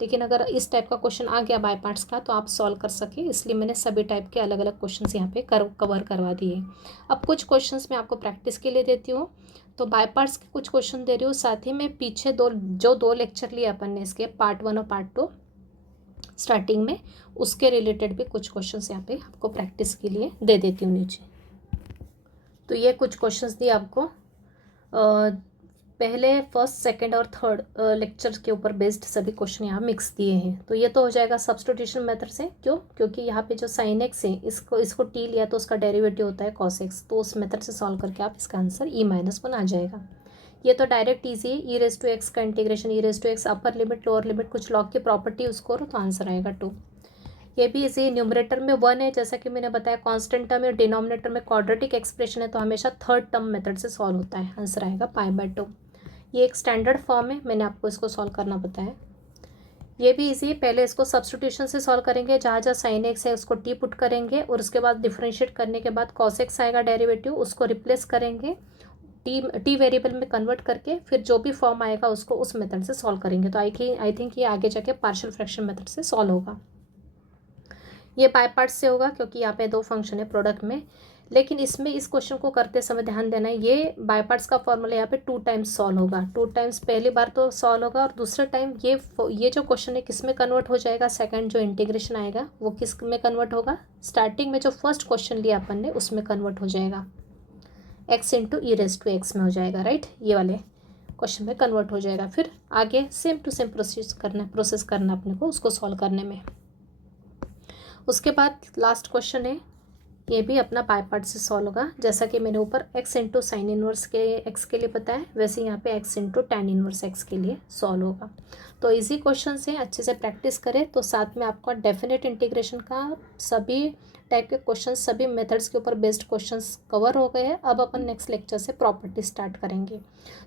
लेकिन अगर इस टाइप का क्वेश्चन आ गया बाय पार्ट्स का तो आप सॉल्व कर सके, इसलिए मैंने सभी टाइप के अलग अलग क्वेश्चन यहाँ पे कवर करवा दिए। अब कुछ क्वेश्चन मैं आपको प्रैक्टिस के लिए देती हूँ, तो बाय पार्ट्स के कुछ क्वेश्चन दे रही हूँ, साथ ही में पीछे दो लेक्चर लिए अपन ने इसके पार्ट वन और पार्ट टू स्टार्टिंग में, उसके रिलेटेड भी कुछ क्वेश्चंस यहाँ पे आपको प्रैक्टिस के लिए दे देती हूँ नीचे। तो ये कुछ क्वेश्चंस दिए आपको पहले फर्स्ट सेकंड और थर्ड लेक्चर के ऊपर बेस्ड सभी क्वेश्चन यहाँ मिक्स दिए हैं। तो ये तो हो जाएगा सब्स्टिट्यूशन मेथड से, क्योंकि यहाँ पे जो साइन एक्स है इसको टी लिया तो उसका डेरिवेटिव होता है कॉस एक्स, तो उस मेथड से सॉल्व करके आप इसका आंसर e-1 आ जाएगा। ये तो डायरेक्ट ईजी है, ई रेज टू एक्स का integration, e raise to x upper limit lower limit कुछ लॉग की प्रॉपर्टी उसको तो आंसर आएगा 2। ये भी इजी, न्यूमरेटर में 1 है जैसा कि मैंने बताया, कांस्टेंट टर्म या डिनोमिनेटर में क्वाड्रेटिक एक्सप्रेशन है तो हमेशा थर्ड टर्म मेथड से सॉल्व होता है, आंसर आएगा पाई बाय 2। ये एक स्टैंडर्ड फॉर्म है, मैंने आपको इसको सॉल्व करना बताया। ये भी इजी, पहले इसको सब्स्टिट्यूशन से सॉल्व करेंगे, जहाँ जहाँ साइन एक्स है उसको टी पुट करेंगे और उसके बाद डिफरेंशिएट करने के बाद कॉस एक्स आएगा डेरिवेटिव, उसको रिप्लेस करेंगे टी वेरिएबल में कन्वर्ट करके, फिर जो भी फॉर्म आएगा उसको उस मेथड से सॉल्व करेंगे। तो आई थिंक ये आगे जाके पार्शियल फ्रैक्शन मेथड से सॉल्व होगा। ये बाय पार्ट्स से होगा क्योंकि यहाँ पे दो फंक्शन है प्रोडक्ट में, लेकिन इसमें इस क्वेश्चन को करते समय ध्यान देना है, ये बाय पार्ट्स का फॉर्मूला यहाँ पे 2 टाइम्स सॉल्व होगा, 2 टाइम्स पहली बार तो सॉल्व होगा और दूसरे टाइम ये जो क्वेश्चन है किस में कन्वर्ट हो जाएगा, सेकंड जो इंटीग्रेशन आएगा वो किस में कन्वर्ट होगा, स्टार्टिंग में जो फर्स्ट क्वेश्चन लिया अपन ने उसमें कन्वर्ट हो जाएगा, x into e raise to x में हो जाएगा, राइट, ये वाले क्वेश्चन में कन्वर्ट हो जाएगा। फिर आगे सेम टू सेम प्रोसेस करना अपने को उसको सॉल्व करने में। उसके बाद लास्ट क्वेश्चन है, ये भी अपना बाय पार्ट से सॉल्व होगा, जैसा कि मैंने ऊपर एक्स इंटू साइन इनवर्स के एक्स के लिए बताया, वैसे यहाँ पे x into tan inverse x के लिए सॉल्व होगा। तो इजी क्वेश्चन है, अच्छे से प्रैक्टिस करें तो साथ में आपका डेफिनेट इंटीग्रेशन का सभी टाइप के क्वेश्चन, सभी मेथड्स के ऊपर बेस्ड क्वेश्चंस कवर हो गए हैं। अब अपन नेक्स्ट लेक्चर से प्रॉपर्टी स्टार्ट करेंगे,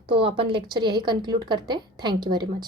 तो अपन लेक्चर यही कंक्लूड करते हैं। Thank you very much.